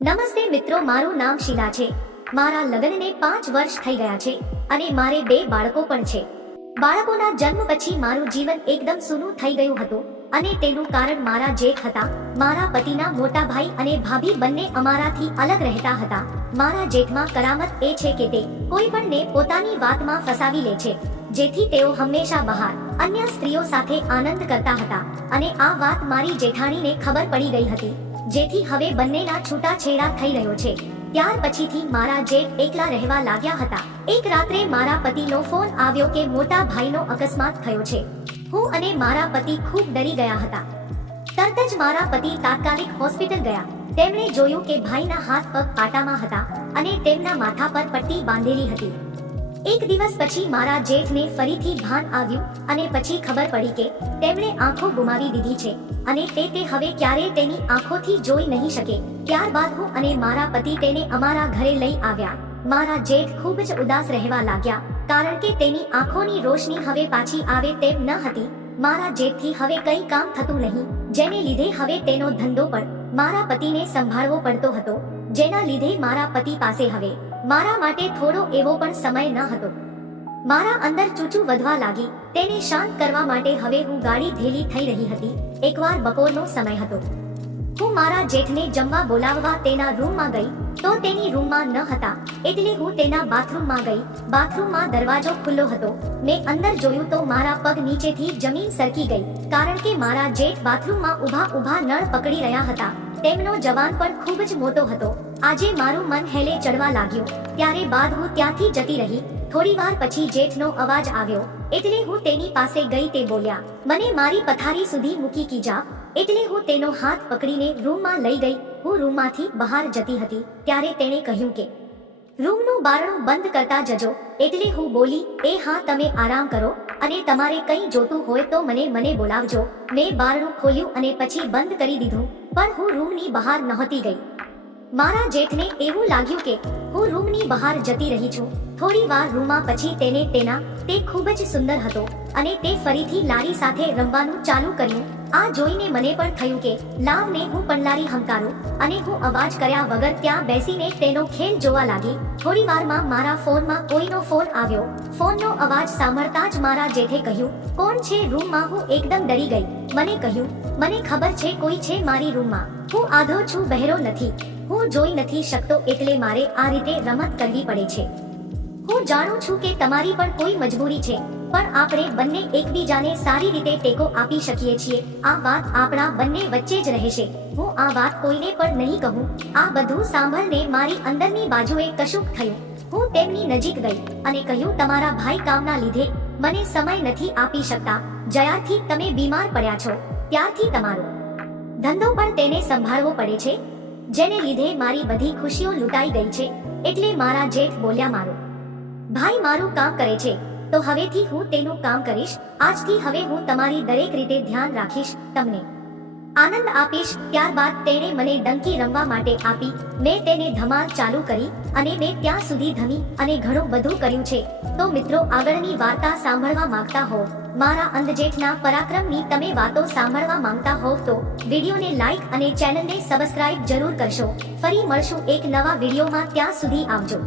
નમસ્તે મિત્રો, મારું નામ શીલા છે. મારા લગ્નને પાંચ વર્ષ થઈ ગયા છે અને મારે બે બાળકો પણ છે. બાળકોના જન્મ પછી મારું જીવન એકદમ સૂનું થઈ ગયું હતું અને તેનું કારણ મારા જેઠ હતા, મારા પતિના મોટા ભાઈ અને ભાભી બંને અમારાથી અલગ રહેતા હતા. મારા જેઠમાં કરામત એ છે કે તે કોઈ પણને પોતાની વાતમાં ફસાવી લે છે, જેથી તેઓ હંમેશા બહાર, અન્ય સ્ત્રીઓ સાથે આનંદ કરતા હતા. અને આ વાત મારી જેઠાણીને ખબર પડી ગઈ હતી. જેથી હવે બંનેના છૂટાછેડા થઈ રહ્યો છે. ત્યાર પછીથી મારા જેઠ એકલા રહેવા લાગ્યા હતા. એક રાત્રે મારા પતિનો ફોન આવ્યો કે મોટા ભાઈનો અકસ્માત થયો છે. હું અને મારા પતિ ખૂબ ડરી ગયા હતા. તરત જ મારા પતિ તાત્કાલિક હોસ્પિટલ ગયા. તેમણે જોયું કે ભાઈના હાથ પગ પાટામાં હતા અને તેમના માથા પર પટ્ટી બાંધેલી હતી. એક દિવસ પછી મારા જેઠને ફરીથી ભાન આવ્યું અને પછી ખબર પડી કે તેમણે આંખો ગુમાવી દીધી છે અને તે તે હવે ક્યારે તેની આંખોથી જોઈ નહીં શકે. ત્યારબાદ હું અને મારા પતિ તેને અમારા ઘરે લઈ આવ્યા. મારા જેઠ ખૂબ જ ઉદાસ રહેવા લાગ્યા કારણ કે તેની આંખોની રોશની હવે પાછી આવે તેમ ન હતી. મારા જેઠથી હવે કંઈ કામ થતું નહીં, જેને લીધે હવે તેનો ધંધો પણ મારા પતિને સંભાળવો પડતો હતો, જેના લીધે મારા પતિ પાસે હવે મારા માટે થોડો એવો પણ સમય ન હતો. મારા અંદર ચૂચું વધવા લાગી. તેને શાંત કરવા માટે હવે હું ગાડી ધેલી થઈ રહી હતી. એકવાર બપોરનો સમય હતો. હું મારા જેઠને જમવા બોલાવવા તેના રૂમમાં ગઈ, તો તેની રૂમમાં ન હતા. એટલે હું તેના બાથરૂમમાં ગઈ. બાથરૂમમાં દરવાજો ખુલ્લો હતો. મેં અંદર જોયું તો મારા પગ નીચેથી જમીન સરકી ગઈ, કારણ કે મારા જેઠ બાથરૂમમાં ઊભા ઊભા નળ પકડી રહ્યા હતા. તેમનો જવાન પણ ખૂબ જ મોટો હતો. આજે મારું મન હેલે ચડવા લાગ્યું. ત્યારે બાદ હું ત્યાંથી જતી રહી. થોડી વાર પછી જેઠનો અવાજ આવ્યો. એટલે હું તેની પાસે ગઈ તે બોલ્યા, મને મારી પથારી સુધી મૂકી કીજા. એટલે હું તેનો હાથ પકડીને રૂમમાં લઈ ગઈ. હું રૂમમાંથી બહાર જતી હતી. ત્યારે તેણે કહ્યું કે, રૂમનું બારણું બંધ કરતા જજો. એટલે હું બોલી, એ હા, તમે આરામ કરો. અને તમારે કંઈ જોતું હોય તો મને મને બોલાવજો. મેં બારણું ખોલ્યું અને પછી બંધ કરી દીધું. પણ હું રૂમની બહાર નહોતી ગઈ. મારા જેઠને એવું લાગ્યું કે હું રૂમની બહાર જતી રહી છું. થોડી વાર રૂમમાં પછી તેને તેના, તે ખૂબ જ સુંદર હતો અને તે ફરીથી લારી સાથે રમવાનું ચાલુ કર્યું. આ જોઈને મને પણ થયું કે લાવને હું પણ લારી હંકારું અને હું અવાજ કર્યા વગર ત્યાં બેસીને તેનો ખેલ જોવા લાગી. થોડી વારમાં મારા ફોનમાં કોઈનો ફોન આવ્યો. ફોનનો અવાજ સાંભળતા જ મારા જેઠે કહ્યું, કોણ છે રૂમમાં? હું એકદમ ડરી ગઈ. મને કહ્યું, મને ખબર છે કોઈ છે મારી રૂમમાં. હું આધો છું, બહેરો નથી. હું જોઈ નથી શકતો એટલે મારે આ રીતે રમત કરવી પડે છે. હું જાણું છું કે તમારી પણ કોઈ મજબૂરી છે, પણ આપણે બંને એકબીજાને સારી રીતે ટેકો આપી શકીએ છીએ. આ વાત આપણા બંને વચ્ચે જ રહેશે. હું આ વાત કોઈને પણ નહીં કહું. આ બધું સાંભળને મારી અંદરની બાજુએ કશુંક થયું. હું તેમની નજીક ગઈ અને કહ્યું, તમારા ભાઈ કામના લીધે મને સમય નથી આપી શકતા. જ્યારથી તમે બીમાર પડ્યા છો, ત્યારથી તમારો ધંધો પણ તેને સંભાળવો પડે છે. જેને લીધે મારી બધી ખુશીઓ લૂંટાઈ ગઈ છે, એટલે મારા જેઠ બોલ્યા, મારો ભાઈ મારું કામ કરે છે, તો હવેથી હું તેનું કામ કરીશ, આજથી હવે હું તમારી દરેક રીતે ધ્યાન રાખીશ તમને. આનંદ આપીશ ત્યારબાદ તેણે મને ડંકી રમવા માટે આપી. મેં તેને ધમાલ ચાલુ કરી અને મેં ત્યાં સુધી ધમી અને ઘણું બધું કર્યું છે. તો મિત્રો, આગળની વાર્તા સાંભળવા માંગતા હો. મારા અંધજેઠના પરાક્રમની તમે વાતો સાંભળવા માંગતા હોવ તો વિડીયોને લાઈક અને ચેનલને સબસ્ક્રાઇબ જરૂર કરશો. ફરી મળશું એક નવા વિડીયોમાં. ત્યાં સુધી આવજો.